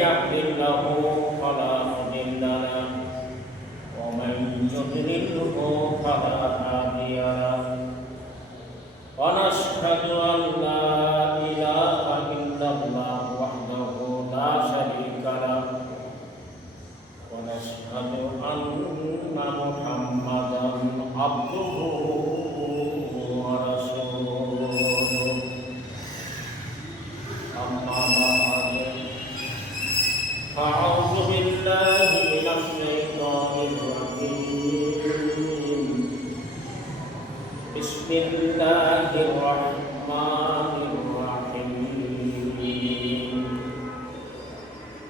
يهده له فلا مضل له ومن يضلله فلا هادي له ونشهد أن لا إله إلا الله وحده لا شريك له ونشهد أن محمدا عبده ورسوله أما بعد فأعوذ بالله من الشيطان الرجيم بسم الله الرحمن الرحيم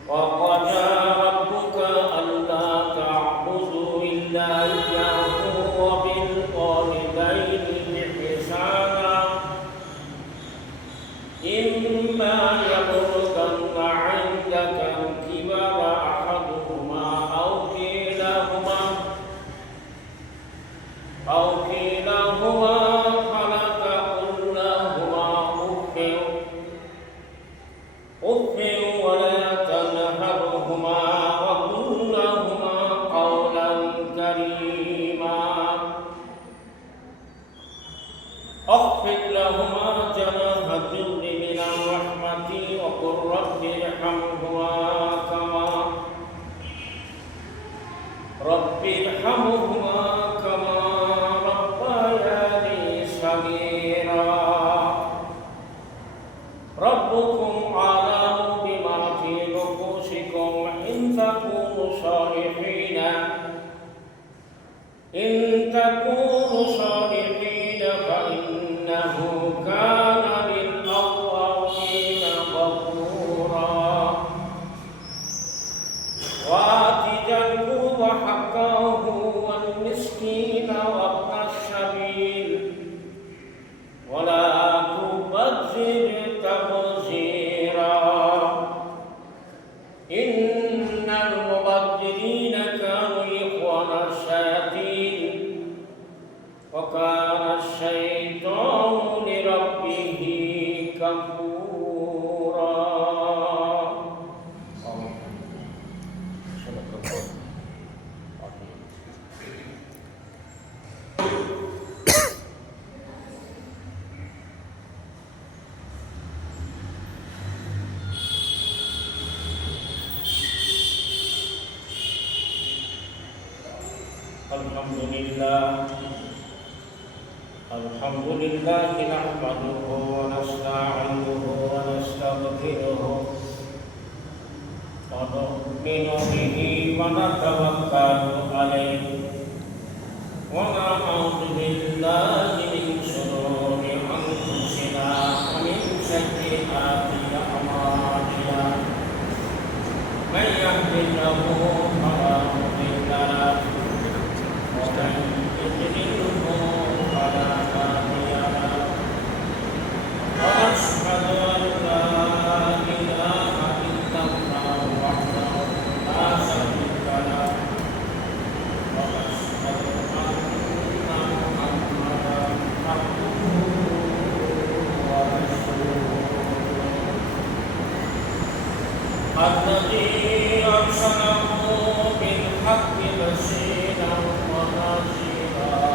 وقضى ربك ألا تعبدوا إلا إياه وبالوالدين إحسانا إما يبلغن عندك الكبر أحدهما أو كلاهما فلا تقل لهما أف ولا تنهرهما وقل لهما قولا كريما اخفض لهما جناح الذل من الرحمة وقل رب ارحمهما كما ربياني صغيرا ربكم أعلم بما في نفوسكم إن تكونوا صالحين فإنه كان للأوابين غفورا وآت ذا القربى حقه والمسكين وابن السبيل ولا تبذر تبذيرا إن المبذرين كانوا إخوان الشياطين وكان الشيطان لربه كفورا الحمد لله نحمده ونستعينه ونستغفره ونؤمن به ونتوكل عليه ونعوذ بالله من شرور أنفسنا ومن سيئات أعمالنا من يهده فلا مضل له ومن يضلله فلا هادي له وأشهد أن لا إله إلا الله وحده لا شريك له وأشهد أن محمدا عبده ورسوله الذي أرسله بالحق بشيرا ونذيرا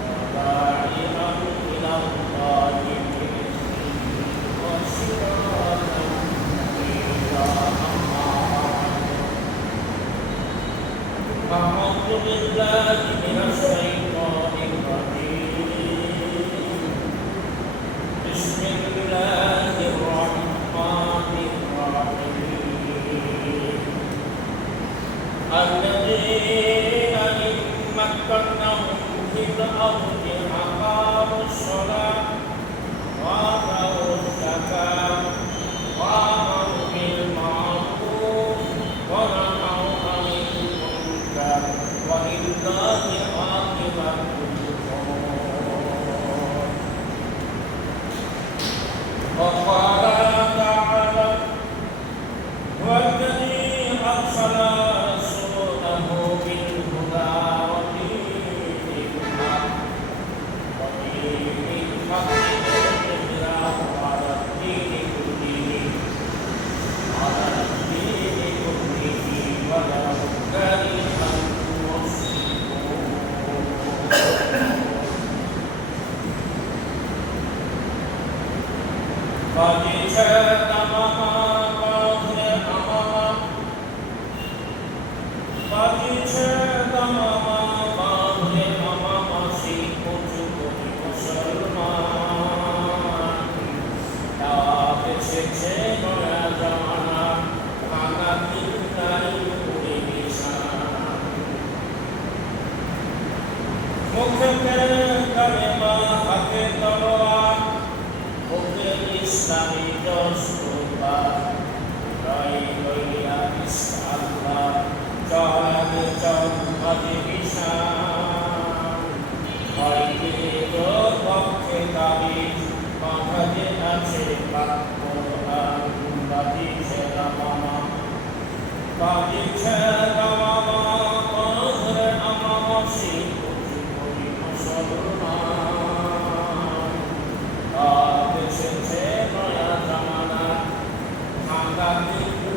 وداعيا إلى الله بإذنه وسراجا منيرا أما بعد فأعوذ بالله من الشيطان الرجيم بسم الله الرحمن الرحيم الذين إن مكناهم في الأرض أقاموا الصلاة وآتوا الزكاة وأمروا بالمعروف ونهوا عن المنكر ولله عاقبة الأمور وقال تعالى والذي أرسل رسوله بالهدى ودين الحق ليظهره على الدين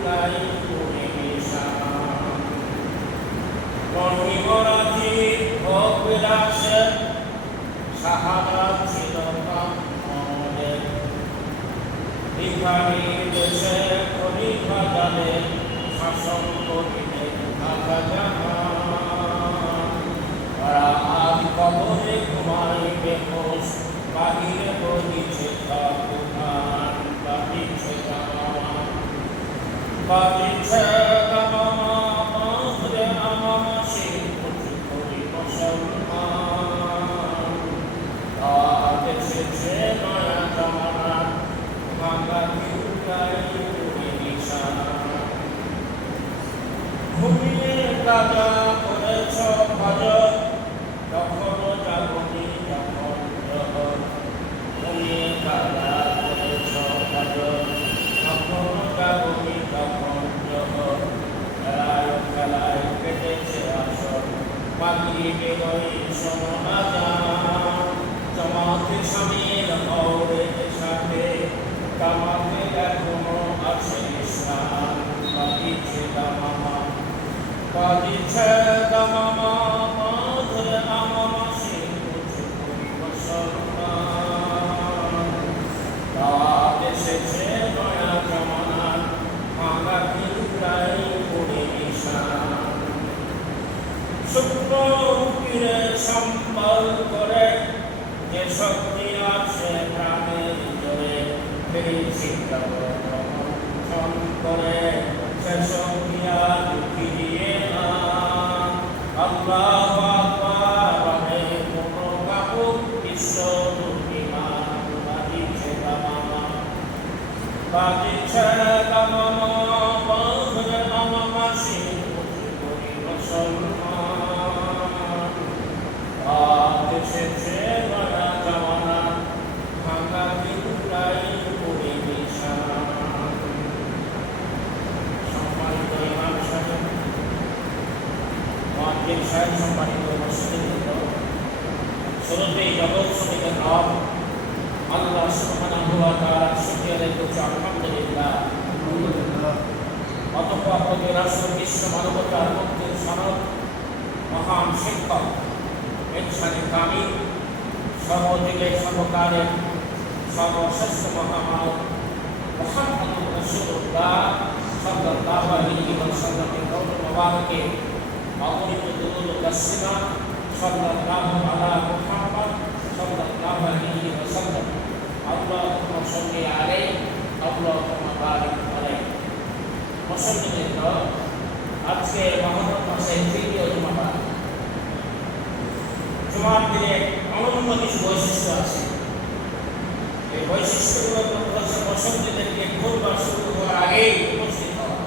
লাই করে নিশান মহিমরাজি ভোগ বিলাসে সাহারা ছিল কামদের ভিখারির দেশে খলিফা জানে শাসন করিতে থাকা জাহান তারা আজ কবরে ঘুমাই বেহোশ বাহিরে বলিছে তাকুমান বাহিছে তামাম বাহিছে তামাম বাঁধরে আমামা সে কুচু করি মুসলমান আজ এসেছে নয়া জামানা ভাঙা দিউটাই করে নিশান ঘুমিয়ে কাজা করেছ ভজন তখনও জাগনি যখন জহর ঘুমিয়ে কাজা করেছ ভজন তখনও জাগনি তখন জহর খেলায় খেলায় কেটেছে আসর বাকি বেরোয় সোনা যান জমাতে স্বামীর হওরের সাথে কামাতে এখনো আছে স্থান বাজিছে দামামা বাজিছে দামামা মাধুরে আমামা সে কুচু করি মুসলমান রাত এসেছে নয়া জামানার ভাঙা দিউটাই করে নিশান শুক্র উকিরে সম্বল করে যে শক্তি আছে প্রাণের জোরে ফিরেছি সমর্থন করে সে শক্তি আর ফিরিয়ে না আল্লাহু আকবার হে কোনো কাপুর বিশ্ব দুর্বিমান বাজিছে দামামা বাজিছে দামামা বাঁধরে আমামা সে কুচু করি মুসলমান আজ এসেছে নয়া জামানা ভাঙা দিউটাই করে নিশান সম্মানিত ইমাম সাহেব মুয়াজ্জিন সাহেব সম্মানিত মুসলিমবৃন্দ শুরুতেই জগৎ সমিতির রব আল্লাহ সুবহানাহু ওয়া তাআলার শুকরিয়া আদায় করছি আলহামদুলিল্লাহ অতঃপর প্রতি রাষ্ট্র বিশ্ব মানবতার মুক্তির সনদ মহান শিক্ষক ইনসানি কামিল সর্বদিকে সর্বকালের সর্বশ্রেষ্ঠ মহামানব মুহাম্মদুর রাসূলুল্লাহ সাল্লাল্লাহু আলাইহি ওয়াসাল্লামের কওল মুবারকে অগণিত দুরূদ ও তাসলিমাত সাল্লাল্লাহু আলা মুহাম্মদ সাল্লাল্লাহু আলাইহি ওয়াসাল্লাম আল্লাহুম্মা সাল্লি আলাইহি আল্লাহুম্মা বারিক আলাইহি মুসলিমবৃন্দ আজকে মহররম মাসের তৃতীয় জুমাবার জুমার দিনে অনন্য কিছু বৈশিষ্ট্য আছে এই বৈশিষ্ট্যগুলোর মধ্যে হচ্ছে মুসলিমদেরকে খুতবা শুরু হওয়ার আগেই উপস্থিত হওয়া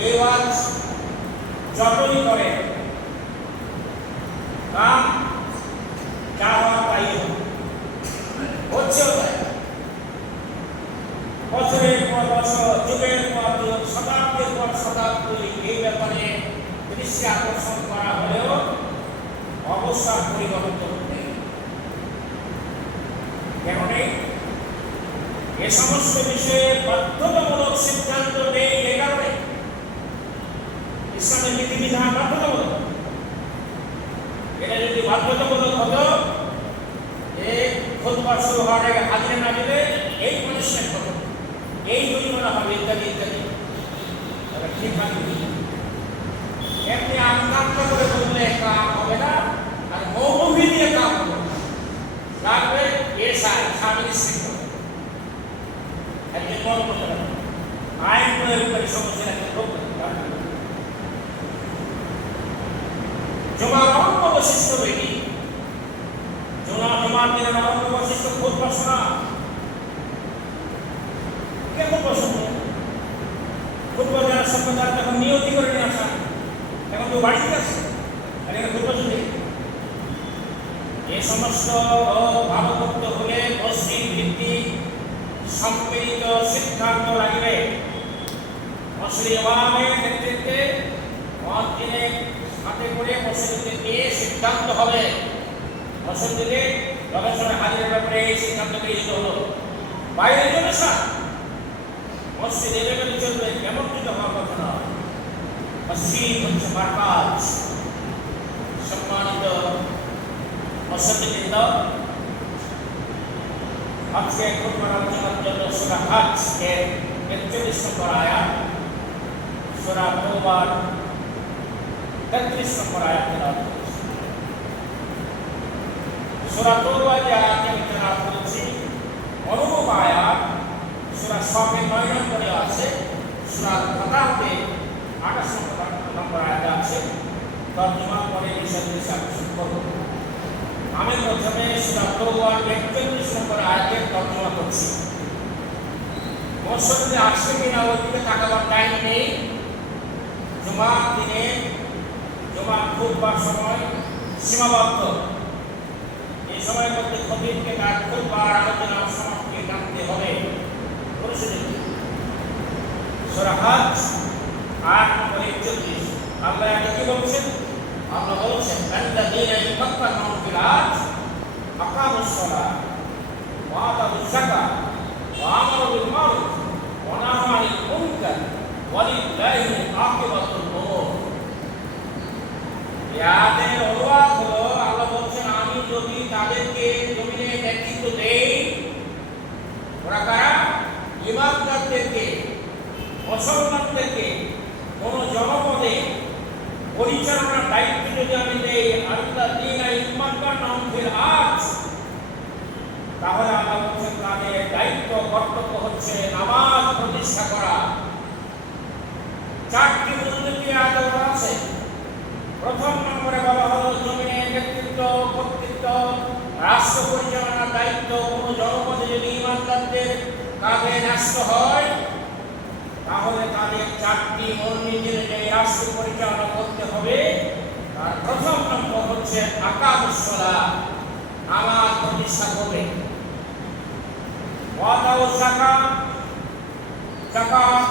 এই ওয়াজ যতই করে কাম যা হওয়া তাই হচ্ছেও তাই বছরের পর বছর যুগের পর যুগ শতাব্দীর পর শতাব্দী এই ব্যাপারে দৃষ্টি আকর্ষণ করা হলেও অবস্থার পরিবর্তন নেই কেননা এ সমস্ত বিষয়ে বাধ্যতামূলক সিদ্ধান্ত নেই এই কারণে ইসলামের বিধিবিধান বাধ্যতামূলক এটা যদি বাধ্যতামূলক হতো এই খুতবা শুরু হওয়ার আগে হাজিরা না দিলে এই পানিশমেন্ট হতো এই জরিমানা হবে ইত্যাদি ইত্যাদি তাহলে ঠিক থাকে এমনি আমকামটা করে বললে কাম হবে না আর মৌলভী দিয়ে কাম হবে লাগবে এসআই স্বামী স্ত্রী একজন বড় করতে হবে আইন প্রয়োগকারী সমস্যার একটা লোক জমার অন্য বৈশিষ্ট্য বেশি জমার দিনের অন্য বৈশিষ্ট্য খুতবা শোনা কেমন পছন্দ খুতবা যারা সম্প্রদায় তখন নিয়তি করে নিয়ে আসা এখন তো বাড়িতে আছে আর এখানে খুতবা শুনে এই সমস্ত ভাবভক্ত হলে মসজিদ ভিত্তিক সম্মিলিত সিদ্ধান্ত লাগবে মুসলিম ইমামের নেতৃত্বে মুয়াজ্জিনের সাথে করে মসজিদে নিয়ে সিদ্ধান্ত হবে মসজিদে গবেষণা হাজিরের ব্যাপারে এই সিদ্ধান্ত নিয়ে যেতে হলো বাইরের জন্য মসজিদ এলেবেলে মসজিদ হওয়ার কথা নয়, মসজিদ হচ্ছে মারকাজ। সম্মানিত মুসল্লিবৃন্দ, আজকে খুতবা আলোচনার জন্য সূরা হজ এর 41 নম্বর আয়াত, সূরা তওবার 33 নম্বর আয়াত তেলাওয়াত করেছি। সূরা তওবার যে আয়াত আমি তেলাওয়াত করেছি, অনুরূপ আয়াত সূরা সফে 9 নম্বরে আছে, সূরা ফাতহাতে 28 নম্বর আয়াতে আছে। তর্জমা করে বিষয়টি আকর্ষণ করব। আমি প্রথমে সূরা তওবার 41 নম্বর আয়াতের তর্জমা করছি। মসজিদে আসলে কিনা ওই দিকে তাকাবার টাইম নেই। জুমার দিনে জুমার খুতবার সময় সীমাবদ্ধ। এই সময়ের মধ্যে খতিবকে তার খুতবার আলোচনা সমাপ্তি টানতে হবে। সূরা হজ আয়াত নম্বর 41। আল্লাহ এটা কি বলছেন? আল্লাহ বলছেন, আল্লাযীনা ইয়াতাকাব্বারুনা ফিল আরদ আকামুস সালাহ ওয়া আতাউয যাকাত ওয়া আমারু বিল মারুফ ওয়া নাহাউ আনিল মুনকার ওয়া লিল্লাহি আকিবাতুল উমুর। ইয়াদের অনুবাদ হলো, আল্লাহ বলছেন, আমি যদি তাদেরকে জমিনে নেতৃত্ব দেই, ওরা কারা? ইমানদারদেরকে, মুসলমানদেরকে কোন জনপদে পরিচালনার দায়িত্ব যদি আমি দেই, আল্লাযীনা ইয়াতাকাব্বারুনা ফিল আরদ, তাহলে আল্লাহ বলছেন তাদের দায়িত্ব কর্তব্য হচ্ছে নামাজ প্রতিষ্ঠা করা। 4টি মূলনীতি আয়াতে আছে। প্রথম নম্বরে বলা হলো জমিনে নেতৃত্ব, কর্তৃত্ব, রাষ্ট্র পরিচালনার দায়িত্ব কোন জনপদে যদি ইমানদারদের কাঁধে ন্যস্ত হয়, তাহলে তাদের 4টি মূলনীতি অনুযায়ী রাষ্ট্র পরিচালনা করতে হবে। আর প্রথম নম্বর হচ্ছে আকামুস সালাহ, নামাজ প্রতিষ্ঠা করবে। ওয়া আতাউয যাকাত, যাকাত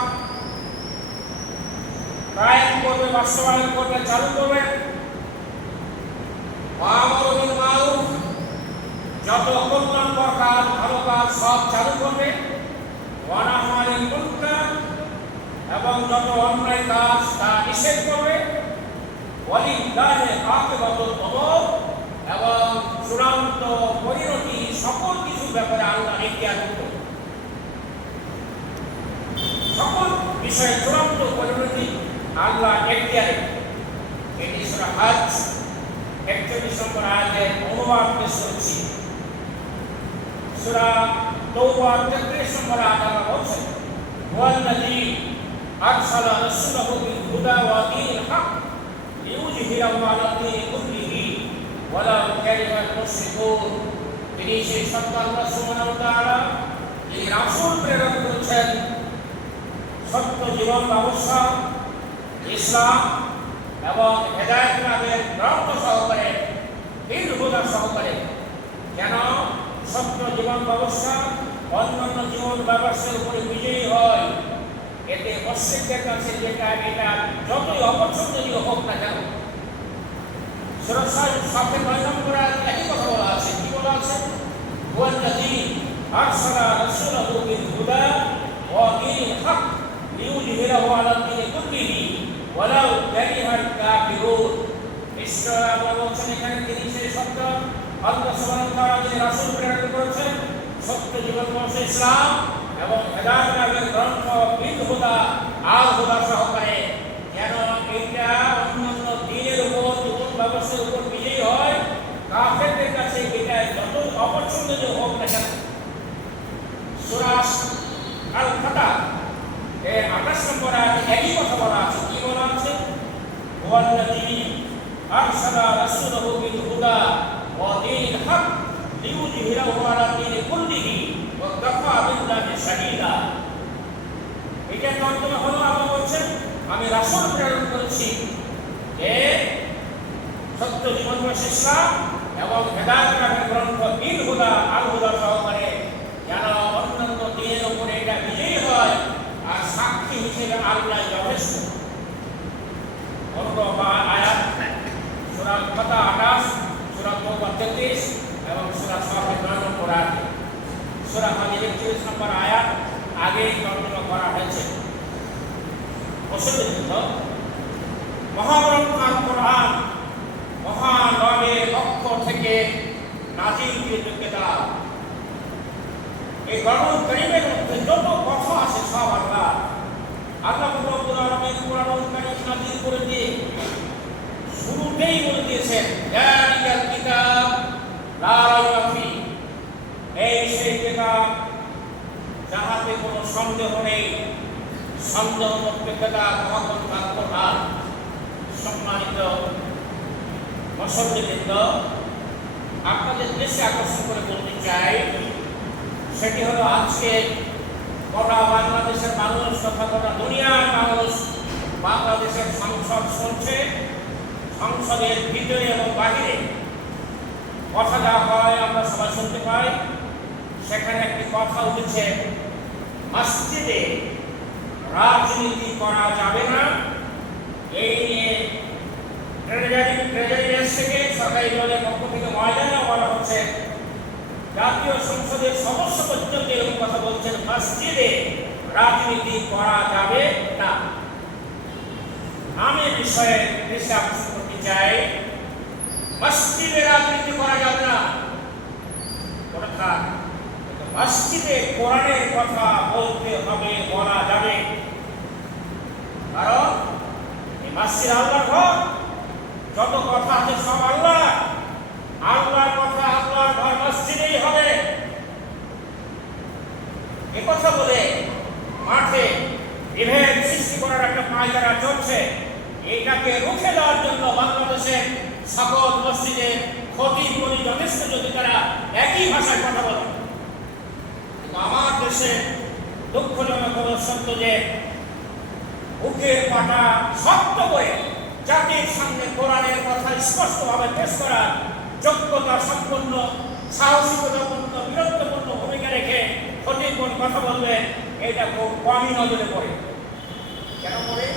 কায়েম করবে, বাস্তবায়ন করবে, চালু করবে। ওয়া আমারু বিল মারুফ, যত কল্যাণকর কাজ, ভালো কাজ সব চালু করবে। ওয়া নাহাউ আনিল মুনকার, এবং যত অন্যায় কাজ তা নিষেধ করবে। ওয়া লিল্লাহি আকিবাতুল উমুর, এবং চূড়ান্ত পরিণতি সকল কিছুর ব্যাপারে আল্লাহ ইখতিয়ার করবে। সকল বিষয়ে চূড়ান্ত পরিণতি আল্লাহ ইখতিয়ারে। এটি সূরা হজ 41 নম্বর আয়াতের অনুবাদ পেশ করছি। সূরা তওবার 33 নম্বর আয়াত আল্লাহ বলছেন, ওয়াল্লাযী আরসালা রাসূলাহু বিল হুদা ওয়া দীনিল হক লিইয়ুযহিরাহু আলা দীনি কুল্লিহি ওয়ালাউ কারিহাল মুশরিকুন। তিনি সেই সত্য আল্লাহ সুবহানাহু ওয়া তাআলা যিনি রাসূল প্রেরণ করেছেন সত্য জীবন ব্যবস্থা, ইসলাম এবং হেদায়েত নামের গ্রন্থ সহকারে, বিল হুদা সহকারে, যেন সত্য জীবন ব্যবস্থা অন্যান্য জীবন ব্যবস্থার উপরে বিজয়ী হয়। এতে মুশরিকদের কাছে যেটা এটা যতই অপছন্দনীয় হোক না কেন। সূরা সফে 9 নম্বর আয়াতে একই কথা বলা আছে। কি বলা আছে? ওয়াল্লাযী আরসালা রাসূলাহু বিল হুদা ওয়া দীনিল হক লিইয়ুযহিরাহু আলা দীনি কুল্লিহি ওয়ালাউ কারিহাল কাফিরুন। নিশ্চয় আল্লাহ বলছেন এখানে তিনি সেই সত্য আল্লাহ সুবহানাহু ওয়া তাআলা যিনি রাসূল প্রেরণ করেছেন সত্য জীবন ব্যবস্থা ইসলাম এবং হেদায়েত নামের গ্রন্থ বিল হুদা আল হুদা সহকারে, যেন এটা অন্যান্য দ্বীনের উপর, জীবন ব্যবস্থার উপর বিজয়ী হয়। কাফেরদের কাছে এটা যত অপছন্দনীয় হোক না কেন। সূরা আল ফাতহ এর 28 নম্বর আয়াতে একই কথা বলা আছে। কি বলা আছে? ওয়াল্লাযী আরসালা রাসূলাহু বিল হুদা ওয়া দীনিল হক লিইয়ুযহিরাহু আলা দীনি কুল্লিহি ওয়া কাফা বিল্লাহি শাহীদা। এটা তর্জমা হলো, আল্লাহ বলছেন আমি রাসূল প্রেরণ করেছি যে সত্য জীবন ব্যবস্থা ইসলাম এবং হেদায়েত নামের গ্রন্থ বিল হুদা আল হুদা সহকারে, যেন অন্যান্য দ্বীনের উপরে এটা বিজয়ী হয়। আর সাক্ষী হিসেবে আল্লাহ যথেষ্ট। অন্য আয়াত সূরা ফাতহ 28, সূরা তওবা 33 এবং সূরা সফে 9 নম্বর আয়াত। সূরা হজ 41 নম্বর আয়াত আগেই তর্জমা করা হয়েছে। মুসলমান মহাগ্রন্থ আল কোরআন মহান রবের পক্ষ থেকে নাজিলকৃত কিতাব। এই কোরআনুল কারীমের মধ্যে যত কথা আছে সব আল্লাহ রব্বুল আলামিন কোরআনুল কারীম নাজিল করে দিয়ে শুরুতেই বলে দিয়েছেন যালিকাল কিতাব লা রাইবা ফি, এই সেই কিতাব যাহাতে কোনো সন্দেহ নেই, সন্দেহমুক্ত কিতাব মহাগ্রন্থ আল কোরআন। সম্মানিত মুসলমানবৃন্দ, আপনাদের দৃষ্টি আকর্ষণ করে বলতে চাই, সেটি হলো আজকে গোটা বাংলাদেশের মানুষ তথা গোটা দুনিয়ার মানুষ বাংলাদেশের সংসদ শুনছে। সংসদের ভিতরে এবং বাহিরে কথা যা হয় আমরা সবাই শুনতে পাই। সেখানে একটি কথা উঠেছে, মসজিদে রাজনীতি করা যাবে না। এই নিয়ে ট্রেজারি দেশ থেকে সরকারি দলের পক্ষ থেকে ময়দানে বলা হচ্ছে, জাতীয় সংসদের সদস্য পর্যন্ত এরকম কথা বলছেন, মসজিদে রাজনীতি করা যাবে না। আমি বিষয়ে দৃষ্টি আকর্ষণ করতে চাই, মসজিদে রাজনীতি করা যাবে না, অর্থাৎ মসজিদে কোরআনের কথা বলতে হবে, বলা যাবে। কারণ এই মসজিদ আল্লাহর ঘর, যত কথা আছে সব আল্লাহ, আল্লাহর কথা আল্লাহর ঘর মসজিদেই হবে। একথা বলে মাঠে বিভেদ সৃষ্টি করার একটা পায়তারা চলছে। এইটাকে রুখে দেওয়ার জন্য বাংলাদেশের সকল মসজিদে খতিব বলি যথেষ্ট, যদি তারা একই ভাষায় কথা বলে। কিন্তু আমার দেশে দুঃখজনক হল সত্য যে বুকের পাটা শক্ত করে জাতির সামনে কোরআনের কথা স্পষ্টভাবে পেশ করার যোগ্যতা সম্পন্ন, সাহসিকতাপূর্ণ, বীরত্বপূর্ণ ভূমিকা রেখে খতিবগণ কথা বলবে, এটা খুব কমই নজরে পড়ে। কেন পড়ে?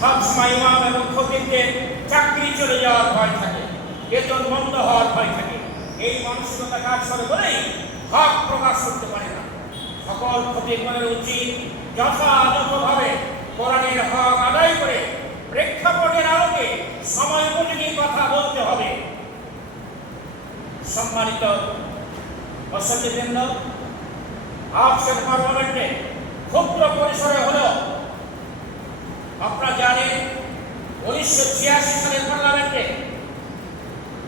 সবসময় ইমাম এবং খতিবদের চাকরি চলে যাওয়ার ভয় থাকে, বেতন বন্ধ হওয়ার ভয় থাকে। এই মানসিকতা কাজ করে বলেই হক প্রকাশ করতে পারে না। সকল খতিবগণের উচিত যথাযথভাবে কোরআনের হক আদায় করে প্রেক্ষাপটের আলোকে সময় উপযোগী কথা বলতে হবে। সম্মানিত মুসলমানবৃন্দ, আজকের পার্লামেন্টে ক্ষুদ্র পরিসরে হলেও আপনারা জানেন 1986 সালের পার্লামেন্টে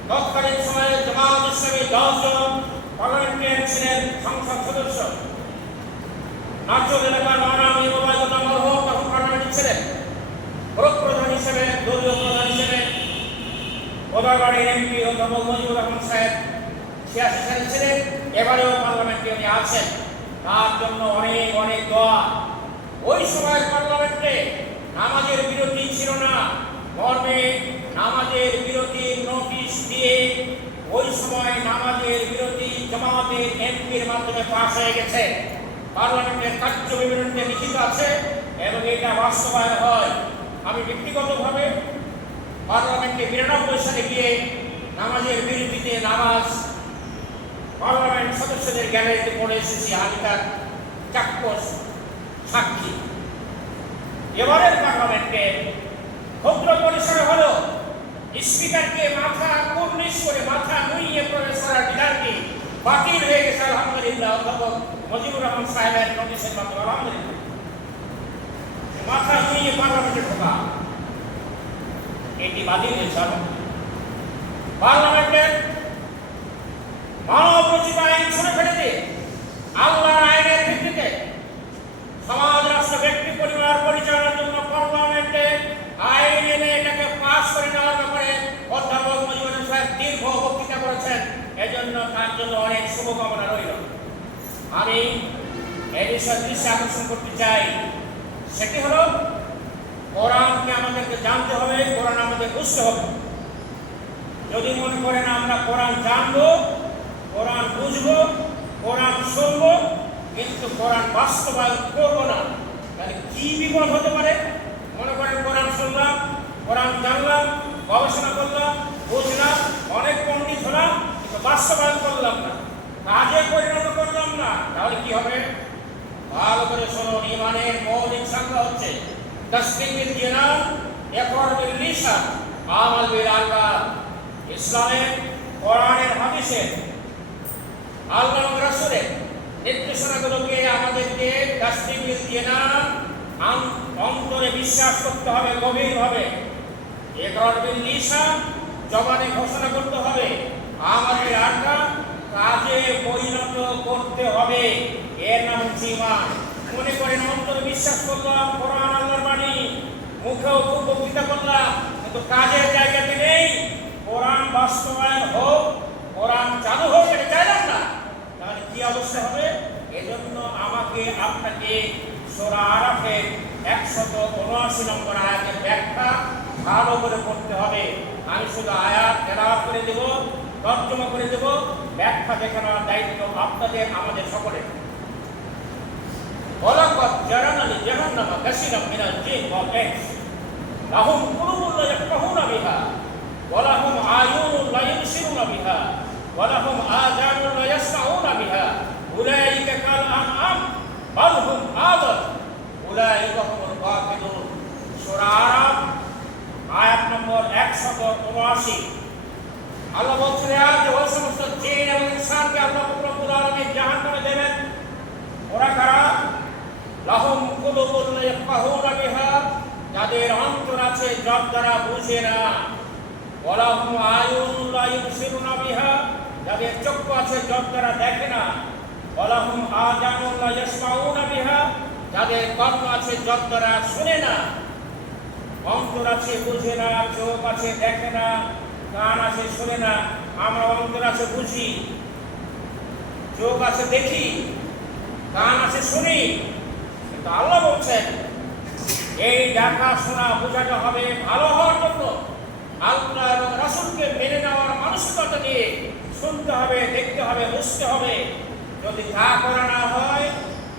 তৎকালীন সময়ে জামায়াত ইসলামী 10 জন পার্লামেন্টারিয়ান ছিলেন সংসদ সদস্য। নাচল এলাকার মাওলানা ওবায়দুল্লাহ মরহুম তখন পার্লামেন্টে ছিলেন। প্রধান হিসেবে, দলীয় প্রধান হিসেবে ওদারবাড়ির এমপি অধ্যাপক মজিবুর রহমান সাহেব 86 সালে ছিলেন। এবারেও পার্লামেন্টে উনি আছেন, তার জন্য অনেক অনেক দোয়া। ওই সময়ের পার্লামেন্টে নামাজের বিরতি ছিল না, মর্মে নামাজের বিরতির নোটিশ দিয়ে ওই সময় নামাজের বিরতি জামাতের এমপির মাধ্যমে পাস হয়ে গেছে। পার্লামেন্টের কার্য বিবরণীতে লিখিত আছে এবং এটা বাস্তবায়ন হয়। আমি ব্যক্তিগতভাবে পার্লামেন্টে 92 সালে গিয়ে নামাজের বিরতিতে নামাজ পার্লামেন্ট সদস্যদের গ্যালারিতে পড়ে এসেছি, আমি তার চাক্ষুষ সাক্ষী। এবারের পার্লামেন্টে ক্ষুদ্র পরিসরে হলো স্পিকারকে মাথা কুর্নিশ করে মাথা নুইয়ে প্রবেশ করার বিধানটি বাতিল হয়ে গেছে আলহামদুলিল্লাহ। অধ্যাপক মজিবুর রহমান সাহেবের নোটিশের মাধ্যমে আলহামদুলিল্লাহ মাথা নুইয়ে পার্লামেন্টে ঢোকা এটি বাতিল হয়েছে। পার্লামেন্টের মানব রচিত আইন ছুঁড়ে ফেলে দিয়ে আল্লাহর আইনের ভিত্তিতে সমাজ, রাষ্ট্র, ব্যক্তি, পরিবার পরিচালনার জন্য পার্লামেন্টে আইন এনে এটাকে পাস করে নেওয়ার ব্যাপারে অধ্যাপক মজিবুর রহমান সাহেব দীর্ঘ বক্তৃতা করেছেন। এজন্য তার জন্য অনেক শুভকামনা রইল। আমি এই বিষয়ে দৃষ্টি আকর্ষণ করতে চাই, সেটি হলো কোরআনকে আমাদেরকে জানতে হবে, কোরআন আমাদের বুঝতে হবে। যদি মনে করেন আমরা কোরআন জানবো, কোরআন বুঝবো, কোরআন শুনবো, কিন্তু কোরআন বাস্তবায়ন করবো না, তাহলে কি বিপদ হতে পারে? মনে করেন কোরআন শুনলাম, কোরআন জানলাম, গবেষণা করলাম, বুঝলাম, অনেক পণ্ডিত হলাম, কিন্তু বাস্তবায়ন করলাম না, কাজে পরিণত করলাম না, তাহলে কি হবে? ভালো করে শুনুন, ঈমানের মৌলিক সংজ্ঞা হচ্ছে তাসদিক বিল জিনান, ইকরার বিল লিসান, আমাল বিল আরকান। ইসলামের, কোরআনের, হাদিসের, আল্লাহ এবং রাসূলের নির্দেশনাগুলোকে আমাদেরকে তাসদিক বিল জিনান, অন্তরে বিশ্বাস করতে হবে গভীরভাবে। ইকরার বিল লিসান, জবানে ঘোষণা করতে হবে। আমাল বিল আরকান, কাজে পরিণত করতে হবে। এর নাম হচ্ছে ঈমান। মনে করেন অন্তরে বিশ্বাস করলাম কোরআন আল্লাহর বাণী, মুখেও খুব বক্তৃতা করলাম, কিন্তু কাজের জায়গাতে নেই। কোরআন বাস্তবায়ন হোক, কোরআন চালু হোক, এটা চাইলাম না, তাহলে কি অবস্থা হবে? এজন্য আমাকে আপনাকে সূরা আরাফের 179 নম্বর আয়াতের ব্যাখ্যা ভালো করে পড়তে হবে। আমি শুধু আয়াত তেলাওয়াত করে দেব, তর্জমা করে দেব, ব্যাখ্যা দেখানোর দায়িত্ব আপনাদের, আমাদের সকলের। ওয়ালাকাদ জারানা লিজাহান্নামা কাসীরাম মিনাল জিন ওয়াল ইনস লাহুম কুলুবুন লা ইয়াফকাহুনা বিহা ওয়া লাহুম আয়ুনুন লা ইবসিরুনা বিহা ওয়া লাহুম আযানুন লা ইয়াসমাউনা বিহা উলাইকা কাল আনআম বাল হুম আযাল উলাইকা হুমুল গাফিলুন। সূরা আরাফ আয়াত নম্বর 179। আল্লাহ বলছেন যে ওই সমস্ত জিন এবং ইনসানকে আল্লাহ রব্বুল আলামিন জাহান্নামে দেবেন। ওরা কারা? লাহুম কুলুবুন লা ইয়াফকাহুনা বিহা, যাদের অন্তর আছে যার দ্বারা বুঝে না। ওয়া লাহুম আয়ুনুন লা ইবসিরুনা বিহা, যাদের চক্ষু আছে যার দ্বারা দেখে না। ওয়া লাহুম আযানুন লা ইয়াসমাউনা বিহা, যাদের কর্ণ আছে যার দ্বারা শুনে না। অন্তর আছে বুঝে না, চোখ আছে দেখে না, কান আছে শুনে না। আমরা অন্তর আছে বুঝি, চোখ আছে দেখি, কান আছে শুনি, কিন্তু আল্লাহ বলছেন এই দেখা শোনা বোঝাটা হবে ভালো হওয়ার জন্য। আল্লাহ এবং রাসূলকে মেনে নেওয়ার মানসিকতা নিয়ে শুনতে হবে, দেখতে হবে, বুঝতে হবে। যদি তা করা না হয়,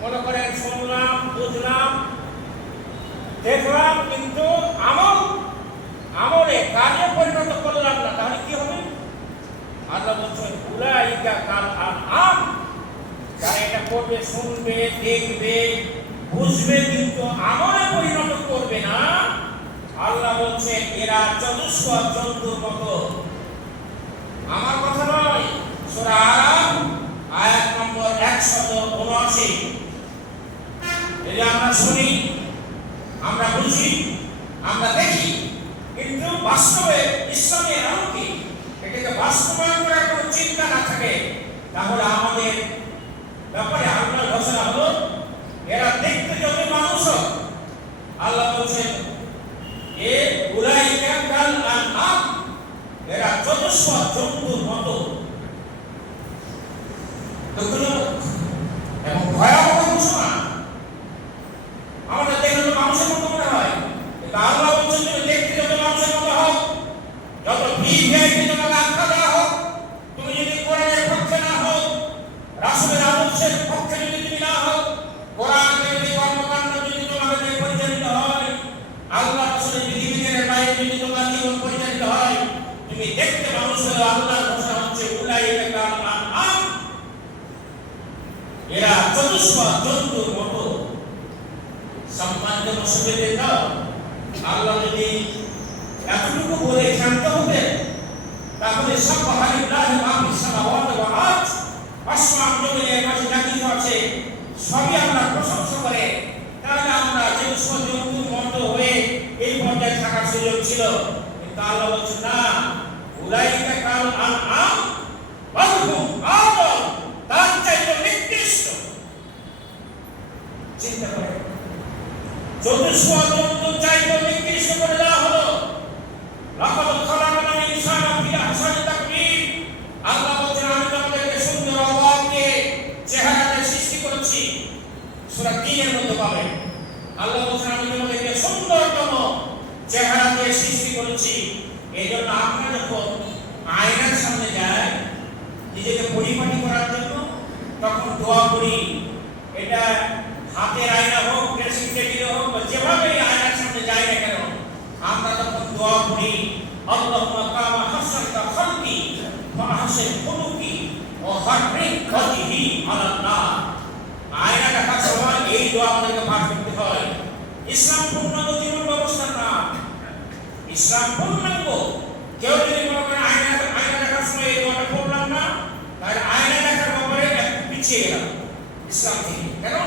মনে করেন শুনলাম, বুঝলাম, দেখলাম, কিন্তু আমলে কাজে পরিণত করলাম না, তাহলে কি হবে? আল্লাহ বলছেন উলাইকা কাল আনআম, যারা এটা করবে, শুনবে, দেখবে, বুঝবে, কিন্তু আমলে পরিণত করবে না, আল্লাহ বলছেন এরা চতুষ্পদ জন্তুর মতো। আমার কথা নয়, সূরা আরাফ আয়াত নম্বর 179। যদি আমরা শুনি, আমরা বুঝি, আমরা দেখি, কিন্তু বাস্তবে ইসলামের আলোকে এটাকে বাস্তবায়ন করার কোনো চিন্তা না থাকে, তাহলে আমাদের ব্যাপারে আল্লাহর ঘোষণা হলো এরা দেখতে যত মানুষ, আল্লাহ বলছেন এ উলাইকা কাল আনআম, এরা চতুষ্পদ জন্তুর মতো। এবং ভয়াবহ ঘোষণা। আমাদের দেখলে তো মানুষের মতো মনে হয়, কিন্তু আল্লাহ বলছেন তুমি দেখতে যত মানুষের মতো হও, যত ভিভিআইপি তোমাকে আখ্যা দেওয়া হোক, তুমি যদি কোরআনের পক্ষে না হও, রাসূলের আদর্শের পক্ষে যদি তুমি না হও, কোরআনের যদি কর্মকাণ্ড যদি তোমাকে পরিচালিত হয়, আল্লাহ রাসূলের বিধিবিধানের বাইরে যদি তোমার জীবন পরিচালিত হয়, তুমি দেখতে মানুষ হলে আল্লাহর ঘোষণা হচ্ছে উলাইকা কাল আনআম, এরা চতুষ্পদ জন্তুর মতো। সম্মানিত মুসলিমদের দাও, আল্লাহ যদি এতটুকু বলে শান্ত হতেন, তাহলে সাবহানাল্লাহি মা ফিস সামাওয়াতি ওয়াল আরদ, আসমান জমিনের মাঝে যা কিছু আছে সবই আল্লাহ প্রশংসা করে, তাহলে আমরা চতুষ্পদ জন্তুর মতো হয়ে এই পর্যায়ে থাকার সুযোগ ছিল। কিন্তু আল্লাহ বলছেন না, উলাইকা কাল আনআম বাল হুম আযাল, তার চাইতে নিকৃষ্ট। চিন্তা করে চতুষ্পদ জন্তুর চাইতে নিকৃষ্ট করে দেওয়া হলো। লাকাদ খালাকনাল ইনসানা ফি আহসানি তাকওয়িম, আল্লাহ বলেন আমি তোমাদেরকে সুন্দর অবয়বে চেহারাতে সৃষ্টি করেছি। সূরা ৩ এর মধ্যে পাবেন আল্লাহ বলেন আমি তোমাদেরকে সুন্দরতম চেহারাতে সৃষ্টি করেছি। এইজন্য আমরা যখন আয়নার সামনে যাই নিজেকে পরিপাটি করার জন্য, তখন দোয়া করি, এটা হাতের আয়না হোক, ড্রেসিং টেবিলে হোক, যেভাবে আয়নার সামনে যাই না কেন, আমরা তখন দোয়া করি আল্লাহুম্মা কামা হাসানতা খালকি ওয়া আহসিন খুলুকি ওয়া হাররিক ওয়াজহি আলান নার। আয়না দেখার সময় এই দোয়া আমাদেরকে পাঠ করতে হয়। ইসলাম পূর্ণগতি ইসলাম পূর্ণাঙ্গ। কেউ যদি মনে করেন আয়না দেখার সময় এই দোয়াটা পড়লাম না, তাহলে আয়না দেখার ব্যাপারে একটু পিছিয়ে গেলাম ইসলাম থেকে। কেন?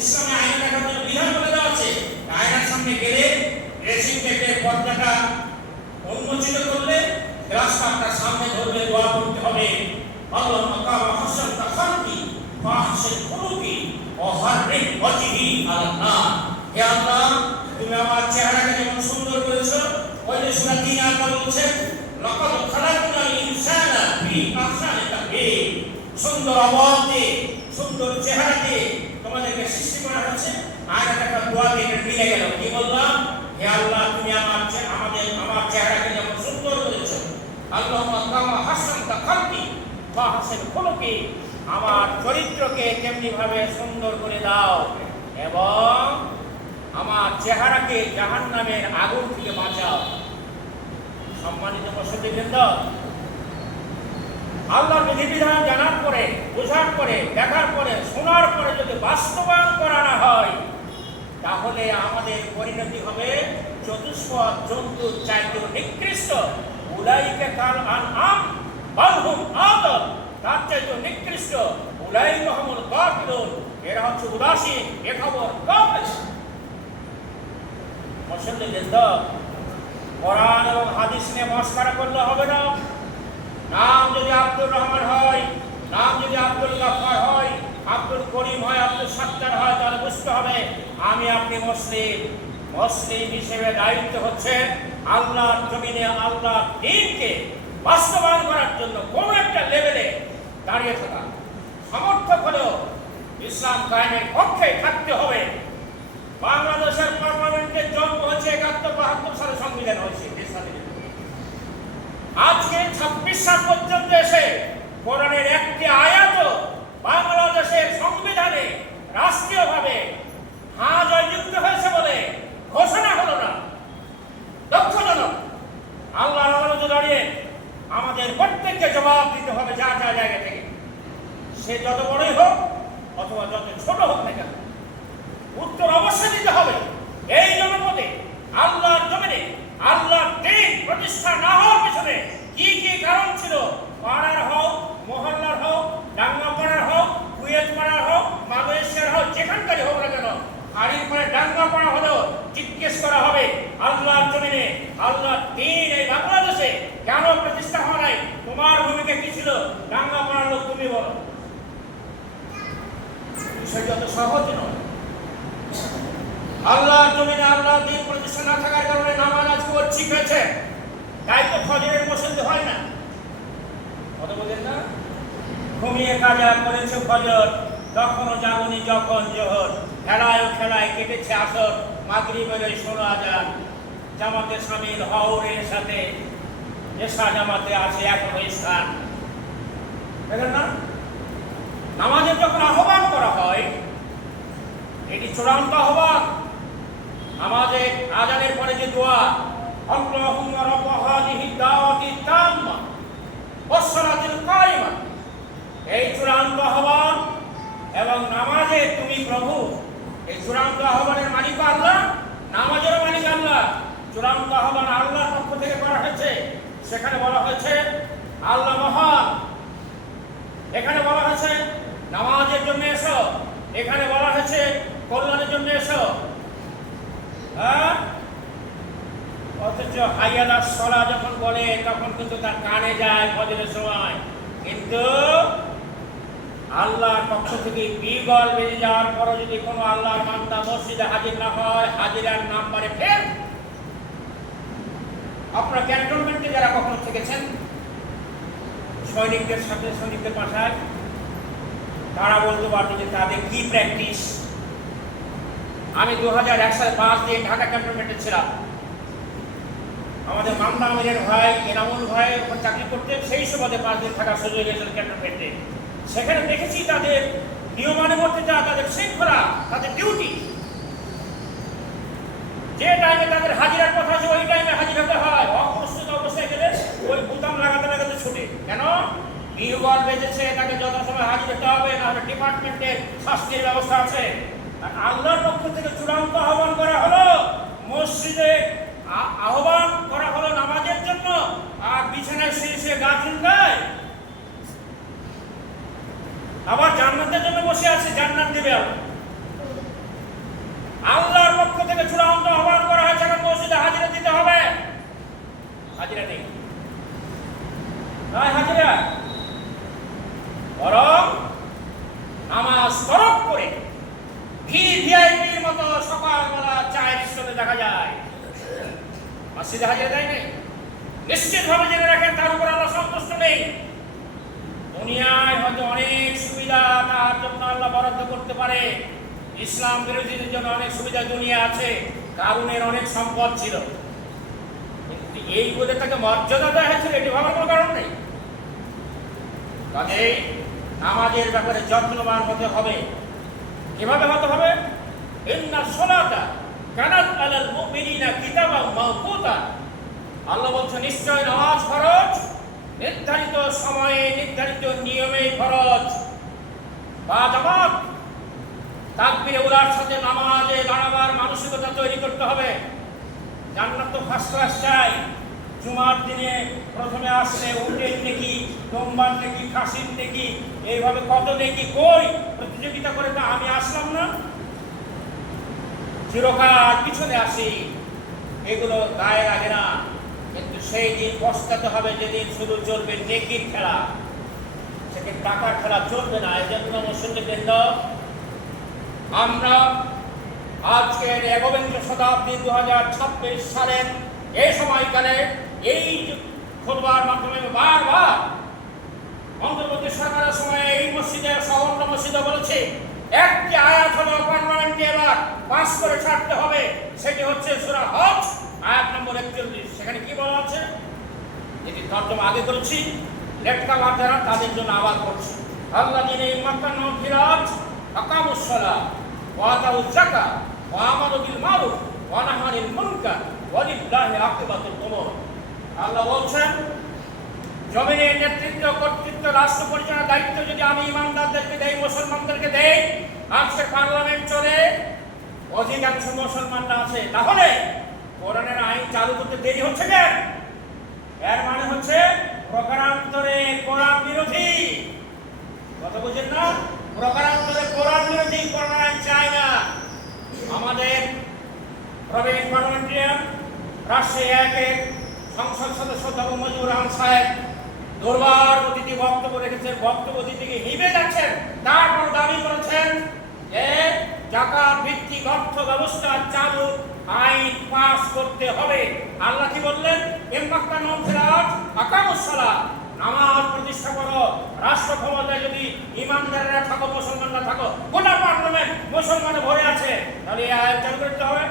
ইসলামে আয়না দেখার জন্য বিধান বলে দেওয়া আছে। আয়নার সামনে গেলে ড্রেসিং টেবিলের পর্দাটা উন্মোচিত করলে গ্লাসটা আপনার সামনে ধরলে দোয়া করতে হবে, আল্লাহুম্মা কামা হাসানতা খালকি ফাহসিন খুলুকি ওয়া হাররিম ওয়াজহি আলান নার। হে আল্লাহ, তুমি আমার চেহারাকে যেমন সুন্দর করেছো, ওই যে সূরা ৩ আয়াত বলছে লাকাদ খালাকনাল ইনসানা ফি আহসানি তাকওয়িম। সুন্দর আওয়াজ দিয়ে, সুন্দর চেহারা দিয়ে তোমাদেরকে সৃষ্টি করা হয়েছে। আয়াত একটা দোয়া দিয়ে মিলে গেল। কি বললাম? হে আল্লাহ, তুমি আমার চেহারাকে যেমন সুন্দর করেছো, আল্লাহুম্মা কামা হাসানতা খালকি ফাহসিন খুলুকি, আমার চরিত্রকে তেমনি ভাবে সুন্দর করে দাও এবং আমার চেহারাকে জাহান্নামের আগুন থেকে বাঁচাও। সম্মানিত মুসল্লিবৃন্দ, আল্লাহর বিধিবিধান জানার পরে, বোঝার পরে, দেখার পরে, শোনার পরে যদি বাস্তবায়ন করা না হয়, তাহলে আমাদের পরিণতি হবে চতুষ্পদ জন্তুর চাইতেও নিকৃষ্ট। উলাইকা কাল আনআম বাল হুম আদাল, তার চাইতেও নিকৃষ্ট। উলাইকা হুমুল গাফিলুন, এরা হচ্ছে উদাসীন, বেখবর, গাফিল। মুসল্লিবৃন্দ, কোরআন এবং হাদিস নিয়ে মস্করা করলে হবে না। নাম যদি আব্দুর রহমান হয়, নাম যদি আব্দুল গাফফার হয়, আব্দুল করিম হয়, আব্দুল সাত্তার হয়, তাহলে বুঝতে হবে আমি আপনি মুসলিম। মুসলিম হিসেবে দায়িত্ব হচ্ছে আল্লাহর জমিনে আল্লাহর দ্বীনকে বাস্তবায়ন করার জন্য কোনো একটা লেভেলে দাঁড়িয়ে থাকা। সমর্থক হলেও ইসলাম কায়েমের পক্ষে থাকতে হবে। বাংলাদেশের পার্লামেন্টের জন্ম হয়েছে ৭১-৭২ সালে, সংবিধান হয়েছে দেশ স্বাধীনের। আজকে ২৬ সাল পর্যন্ত এসে কোরআনের একটি আয়াত বাংলাদেশের সংবিধানে রাষ্ট্রীয়ভাবে হ্যাঁ জয়যুক্ত হয়েছে বলে ঘোষণা হলো না। দুঃখজনক। আল্লাহর আদালতে দাঁড়িয়ে আমাদের প্রত্যেককে জবাব দিতে হবে যা যা জায়গা থেকে, সে যত বড়ই হোক অথবা যত ছোট হোক না কেন, উত্তর অবশ্যই দিতে হবে। এই জনপদে আল্লাহর জমিনে আল্লাহর দ্বীন প্রতিষ্ঠা না হওয়ার পিছনে কি কি কারণ ছিল, পাড়ার হোক, মহল্লার হোক, ডাঙ্গাপাড়ার হোক, কুয়েত পাড়ার হোক, মালয়েশিয়ার হোক, যেখানকারই হোক না কেন, হাড়ির পরে ডাঙ্গাপাড়া হলেও জিজ্ঞেস করা হবে আল্লাহর জমিনে আল্লাহর দ্বীন এই বাংলাদেশে কেন প্রতিষ্ঠা হওয়া নাই, তোমার ভূমিকা কি ছিল, ডাঙ্গাপাড়ার লোক তুমি বলো। বিষয়টা তো সহজ নয়। আল্লাহর জমিনে আল্লাহর দ্বীন প্রতিষ্ঠা না থাকার কারণে নামাজ আজকে ঠিক হয়েছে, তাই তো ফজরের মুসল্লি হয় না। কথা বলেন না? ঘুমিয়ে কাজা করেছে ফজর, তখনও জাগুনি যখন জোহর, খেলায় খেলায় কেটেছে আসর, মাগরিবের শোনো আজান, জামাতে শামিল হও এর সাথে, এশা জামাতে আছে এখনো স্থান। দেখেন না, নামাজের যখন আহ্বান করা হয়, এটি চূড়ান্ত আহ্বান। আমাদের আজানের পরে যে দোয়া, আল্লাহুম্মা রাব্ব হাযিহি দাওয়াতি তাম্মা ওয়াস সালাতিল কায়িমা, এই চূড়ান্ত আহ্বান। এবং নামাজে তুমি প্রভু, এই চূড়ান্ত আহ্বানের মালিক আল্লাহ, নামাজের মালিক আল্লাহ। চূড়ান্ত আহ্বান আল্লাহর পক্ষ থেকে করা হয়েছে। সেখানে বলা হয়েছে আল্লাহ মহান, এখানে বলা হয়েছে নামাজের জন্য এসো, এখানে বলা হয়েছে কল্যাণের জন্য এসো। অথচ হাইয়ালা সলা যখন বলে তখন কিন্তু তার কানে যায় ফজরের সময়, কিন্তু আল্লাহর পক্ষ থেকে বিগল বেজে যাওয়ার পরও যদি কোনো আল্লাহর বান্দা মসজিদে হাজির না হয়, হাজিরার নাম্বারে ফের। আপনারা ক্যান্টনমেন্টে যারা কখনো থেকেছেন, সৈনিকদের সাথে সৈনিকদের পাঠায়, তারা বলতে পারতো যে তাদের কি প্র্যাকটিস। আমি 2001 সালে 5 দিন ঢাকা ক্যান্টনমেন্টে ছিলাম। আমাদের মামলা আমিরের ভাই এনামুল ভাই ওখানে চাকরি করতে, সেই সুবাদে 5 দিন থাকার সুযোগ হয়েছিল ক্যান্টনমেন্টে। সেখানে দেখেছি তাদের নিয়মানুবর্তিতা, তাদের শৃঙ্খলা, তাদের ডিউটি। যে টাইমে তাদের হাজিরার কথা আছে ওই টাইমে হাজির হতে হয়। অপ্রস্তুত অবস্থায় গেলে ওই বোতাম লাগাতে লাগাতে ছুটে। কেন? বিহগল বেজেছে, তাকে যথাসময় হাজির হতে হবে, নাহলে ডিপার্টমেন্টের শাস্তির ব্যবস্থা আছে। আর আল্লাহর পক্ষ থেকে চূড়ান্ত আহ্বান করা হলো, মসজিদে আহ্বান করা হলো গাছ গায়, আবার জান্নাতের জন্য বসে আছে, জান্নাত দেবে আল্লাহর পক্ষ থেকে চূড়ান্ত আহ্বান করা হয়েছে। এখন মসজিদে হাজিরা দিতে হবে, হাজিরা নেই, হাজিরা বরং নামাজ তরক করে ভিআইপির মতো সকালবেলা চায়ের স্টলে দেখা যায়, মসজিদে হাজিরা দেয় নাই। নিশ্চিতভাবে জেনে রাখেন তার উপর আল্লাহ সন্তুষ্ট নেই। দুনিয়ায় হয়তো অনেক সুবিধা তার জন্য আল্লাহ বরাদ্দ করতে পারে, ইসলাম বিরোধীদের জন্য অনেক সুবিধা দুনিয়া আছে, কারুনের অনেক সম্পদ ছিল, কিন্তু এই বলে তাকে মর্যাদা দেওয়া হয়েছিল এটি ভাবার কোনো কারণ নেই। কাজেই নামাজের ব্যাপারে যত্নবান হতে হবে। কিভাবে হতে হবে? ইন্নাস সালাতা কানাত আলাল মুমিনিনা কিতাবাম মাওকুতা। আল্লাহ বলছেন নিশ্চয় নামাজ ফরজ, নির্ধারিত সময়ে নির্ধারিত নিয়মে ফরজ। বা জামাত তাকবীরে উলার সাথে নামাজে দাঁড়াবার মানসিকতা তৈরি করতে হবে। জান্নাত তো ফার্স্ট ক্লাস চাই। জুমার দিনে প্রথমে আসলে উটের নেকি, দম্বার নেকি, খাসির নেকি, এইভাবে কত নেকি কই প্রতিযোগিতা করে তা আমি আসলাম না, চিরকাল পিছনে আসি, এগুলো গায়ে লাগে না। কিন্তু সেই দিন পস্তাতে হবে যেদিন শুধু চলবে নেকির খেলা, সেদিন টাকার খেলা চলবে না। এই জন্য মুসলিমবৃন্দ, আমরা আজকের একবিংশ শতাব্দী 2026 সালের এই সময়কালে এই খুতবার মাধ্যমে বারবার অন্তর্বর্তী সরকারের সময় এই মসজিদে অন্য মসজিদে বলেছে একটি আয়াত হলো পার্লামেন্টে এবার পাস করে ছাড়তে হবে, সেটি হচ্ছে সূরা হজ আয়াত নম্বর 41। সেখানে কি বলা আছে, যেটি তর্জমা আগে করেছি, লেখা যারা তাদের জন্য আবার করছি। আল্লাযীনা ইমাক্কানাহুম ফিল আরদ আকামুস সালাহ ওয়া আতাউয যাকাত ওয়া আমারু বিল মারুফ ওয়া নাহাউ আনিল মুনকার ওয়া লিল্লাহি আকিবাতুল উমুর। আল্লাহ বলছেন জমিনের নেতৃত্ব, কর্তৃত্ব, রাষ্ট্র পরিচালনার দায়িত্ব যদি আমি ইমানদারদেরকে দেই, মুসলমানদেরকে দেই, আজকে পার্লামেন্ট চলে, অধিকাংশ মুসলমানরা আছে, তাহলে কোরআনের আইন চালু করতে দেরি হচ্ছে কেন? এর মানে হচ্ছে প্রকারান্তরে কোরআন বিরোধী। কথা বুঝেন না? প্রকারান্তরে কোরআন বিরোধী, কোরআন আইন চায় না। আমাদের প্রবীণ পার্লামেন্টারিয়ান রাজশাহী 1-এর সংসদ সদস্য অধ্যাপক মজিবুর রহমান সাহেব দুর্বার অতিথি বক্তব্য রেখেছেন, বক্তব্য দিতে গিয়ে হিবে যাচ্ছেন, তারপর দাবি করেছেন যে যাকাত ভিত্তিক অর্থ ব্যবস্থা চালু আইন পাস করতে হবে। আল্লাহ কি বললেন? ইমাক্কানাহুম ফিল আরদ আকামুস সালাহ, নামাজ প্রতিষ্ঠা করো। রাষ্ট্র ক্ষমতায় যদি ইমানদাররা থাকো, মুসলমানরা থাকো, গোটা পার্লামেন্ট মুসলমানে ভরে আছে, তাহলে এই আইন চালু করতে হবে।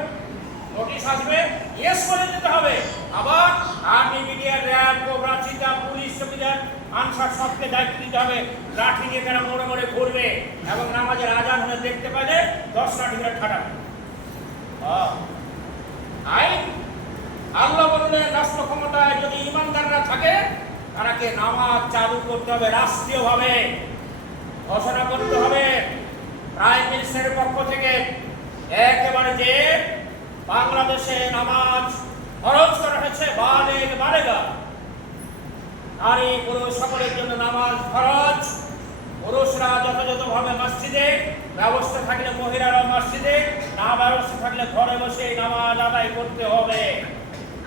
নোটিশ আসবে, ইয়েস করে দিতে হবে। আবার আর্মি, মিডিয়া, র্যাব, কোবরা, চিতা, পুলিশ, চৌকিদার, আনসার সবকে দায়িত্ব দিতে হবে। লাঠি নিয়ে তারা মোড়ে মোড়ে ঘুরবে এবং নামাজের আজান হলে দেখতে পেলে 10 লাঠি করে ঠাটাবে। আইন আল্লাহ বললেন রাষ্ট্র ক্ষমতায় যদি ইমানদাররা থাকে, তারাকে নামাজ চালু করতে হবে, রাষ্ট্রীয়ভাবে ঘোষণা করতে হবে। প্রাইম মিনিস্টারের পক্ষ থেকে একেবারে যে বাংলাদেশে নামাজ ফরজ করা হয়েছে, বালেগ বালেগা, নারী পুরুষ সকলের জন্য নামাজ ফরজ। পুরুষরা যথাযথভাবে মসজিদে, ব্যবস্থা থাকলে মহিলারা মসজিদে, না ব্যবস্থা থাকলে ঘরে বসে নামাজ আদায় করতে হবে।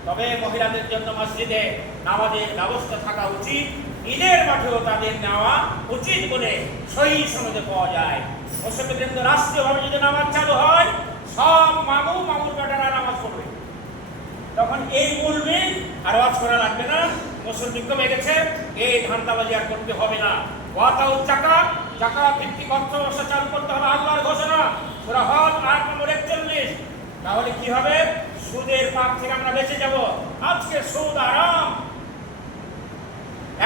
তবে মহিলাদের জন্য মসজিদে নামাজের ব্যবস্থা থাকা উচিত, ঈদের মাঠেও তাদের নেওয়া উচিত বলে সহিহ সনদে পাওয়া যায়। মুসলমানদের রাষ্ট্রীয়ভাবে যদি নামাজ চালু হয়, সব মামুর বেটারা নামাজ পড়বে। তখন এই বলবে আর ওয়াজ করা লাগবে না, মুসলিম কমে গেছে, এই ধান্দাবাজি আর করতে হবে না। ওয়াতাউ যাকাত, যাকাত ভিত্তিক অর্থ ব্যবস্থা চালু করতে হবে, আল্লাহর ঘোষণা, সূরা হজ আয়াত নম্বর 41। তাহলে কি হবে? সুদের পাপ থেকে আমরা বেঁচে যাব। আজকে সুদ হারাম।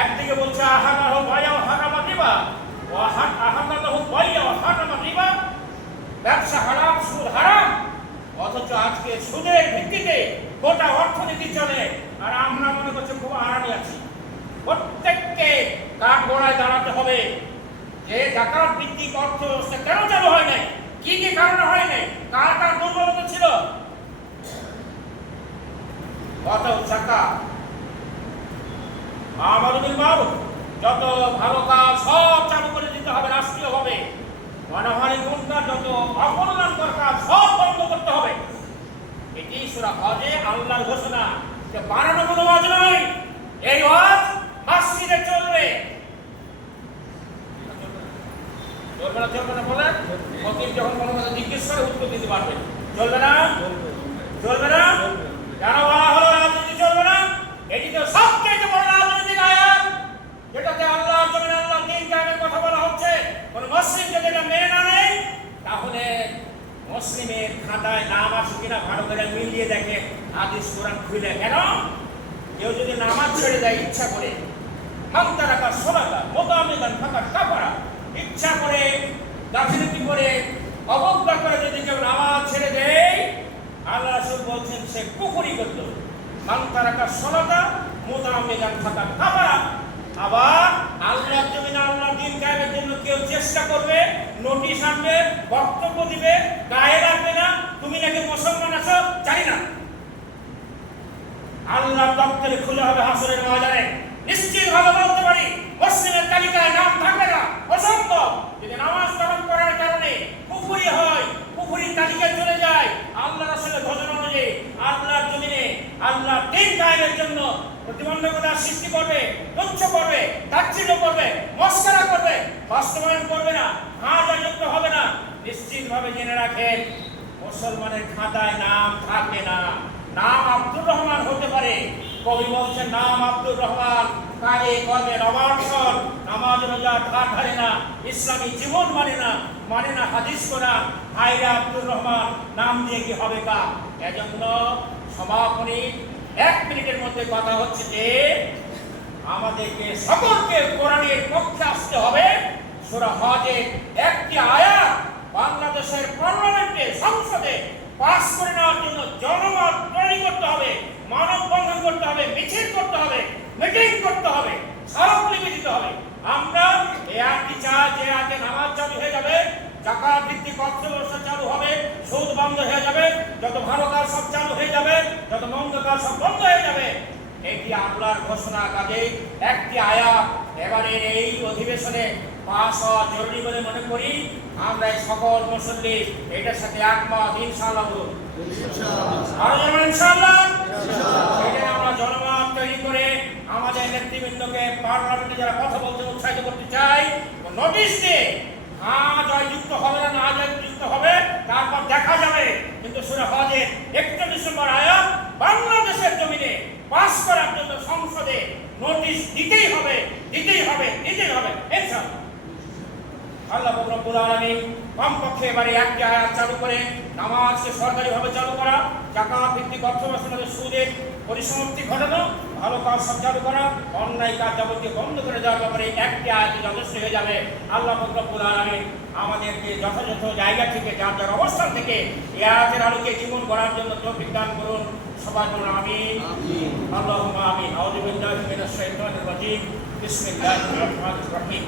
একদিকে বলছে আহালাহু বাইয়া ওয়া হারামা রিবা, ওয়া আহালাহু বাইয়া ওয়া হারামা রিবা, ব্যবসা হারাম, সুদ হারাম। অথচ আজকে সুদের ভিত্তিতে গোটা অর্থনীতি চলে, আর আমরা মনে করছি খুব আরামে আছি। প্রত্যেককে কাঠ গোড়ায় দাঁড়াতে হবে যে যাকাত ভিত্তিক অর্থ ব্যবস্থা কেন চালু হয় নাই, কি কি কারণে হয় নাই, কার কার দুর্বলতা ছিল। ওয়াতাউ যাকাত, আমারু বিল মারুফ, যত ভালো কাজ সব চালু করে দিতে হবে রাষ্ট্রীয়ভাবে। অনাহারি মুনকার, যত অকল্যাণকর কাজ সব বন্ধ করতে হবে। এটি সূরা হজে আল্লাহর ঘোষণা, যে বানানো কোনো ওয়াজ নয়। এই ওয়াজ মসজিদে চলবে। চলবে না? চলবে না বলেন। খতিব যখন কোনো কথা জিজ্ঞেস করে উত্তর দিতে পারবে। চলবে না? চলবে না? কেন বলা হলো রাজনীতি চলবে না? এটি তো সবচেয়ে বড় রাজনৈতিক আয়াত, যেটাতে আল্লাহর জন্য আল্লাহর দ্বীন কায়েমের কথা বলা হচ্ছে। কোন মুসলিম যদি এটা মেনে না নেয়, তাহলে মুসলিমের খাতায় নাম আসে কিনা ভালো করে মিলিয়ে দেখে, হাদিস কোরআন খুলে। কেন? কেউ যদি নামাজ ছেড়ে দেয় ইচ্ছা করে, মান তারাকা সালাতা মুতাআম্মিদান ফাকাদ কাফারা, ইচ্ছা করে গাফিলতি করে অবজ্ঞা করে যদি কেউ নামাজ ছেড়ে দেয়, আল্লাহ রাসূল বলছেন সে কুফরি করল। মান তারাকা সালাতা মুতাআম্মিদান ফাকাদ কাফারা। আবার আল্লাহর জমিনে আল্লাহর দ্বীন কায়েমের জন্য কেউ চেষ্টা করবে, নোটিশ আনবে, বক্তব্য দিবে, গায়ে রাখবে না, তুমি নাকি মুসলমান আছো, জানি না, আল্লাহর দপ্তরে খুলে হবে হাসরের ময়দানে। নিশ্চিতভাবে বলতে পারি মুসলিমের তালিকায় নাম থাকবে না, অসম্ভব। যদি নামাজ কালাম করার কারণে কুফরি হয়, কুফরির তালিকায় চলে যায়, আল্লাহ রাসূলের ঘোষণা অনুযায়ী আল্লাহর জমিনে আল্লাহর দ্বীন কায়েমের জন্য প্রতিবন্ধকতা সৃষ্টি করবে, তুচ্ছ করবে, তাচ্ছিল্য করবে, মস্করা করবে, বাস্তবায়ন করবে না, যুক্ত হবে না, নিশ্চিতভাবে জেনে রাখেন মুসলমানের খাতায় নাম থাকবে না। নাম আব্দুর রহমান হতে পারে, কবি বলছেন নাম আব্দুর রহমান, কাজে কর্মে রমার্থন, নামাজ রোজা ধার ধারে না, ইসলামী জীবন মানে না হাদিস কোরআন, হায়রে আব্দুর রহমান, নাম দিয়ে কি হবে কা? এজন্য সমাপনী 1 মিনিটের মধ্যে কথা হচ্ছে যে আমাদেরকে সকলকে কোরআনের পক্ষে আসতে হবে। সূরা হজের একটি আয়াত বাংলাদেশের পার্লামেন্টে, সংসদে পাস করে নেওয়ার জন্য জনমত তৈরি করতে হবে, মানববন্ধন করতে হবে, মিছিল করতে হবে, মিটিং করতে হবে, স্মারকলিপি দিতে হবে। আমরা এই আয়াতটি চাই যে আয়াতে নামাজ চালু হয়ে যাবে, যাকাত ভিত্তিক অর্থ ব্যবস্থা চালু হবে, সুদ বন্ধ হয়ে যাবে, যত ভালো কাজ সব চালু হয়ে যাবে, যত মন্দ কাজ সব বন্ধ হয়ে যাবে। এটি আল্লাহর ঘোষণা। কাজে একটি আয়াত এবারে এই অধিবেশনে পাস হওয়া জরুরি বলে মনে করি। আমরা এই সকল মুসল্লি এটার সাথে একমত, ইনশাআল্লাহ। ইনশাআল্লাহ আমরা জনমত তৈরি করে আমাদের নেতৃবৃন্দকে পার্লামেন্টে যারা কথা বলতে উৎসাহিত করতে চাই, নোটিশ দিয়ে যুক্ত হবে না, যুক্ত হবে, তারপর দেখা যাবে। কিন্তু সূরা হজের 31 নম্বর আয়াত বাংলাদেশের জমিনে পাস করার জন্য সংসদে নোটিশ দিতেই হবে, দিতেই হবে, দিতেই হবে, ইনশাআল্লাহ। আল্লাহ রাব্বুল আলামিন কমপক্ষে এবারে একটি আয়াত চালু করে নামাজকে সরকারিভাবে চালু করা, যাকাত ভিত্তিক অর্থ ব্যবস্থার সুদের পরিসমাপ্তি ঘটানো, ভালো কাজ সব চালু করা, অন্যায় কাজ যাবতীয় বন্ধ করে দেওয়ার ব্যাপারে একটি আয়াতই যথেষ্ট হয়ে যাবে। আল্লাহ রাব্বুল আলামিন আমাদেরকে যথাযথ জায়গা থেকে, যার যার অবস্থান থেকে এই আয়াতের আলোকে জীবন গড়ার জন্য তৌফিক দান করুন। সবাই বলুন আমিন। আল্লাহুম্মা আমিন। আউযু বিল্লাহি মিনাশ শাইতানির রাজীম। বিসমিল্লাহির রহমানির রহিম।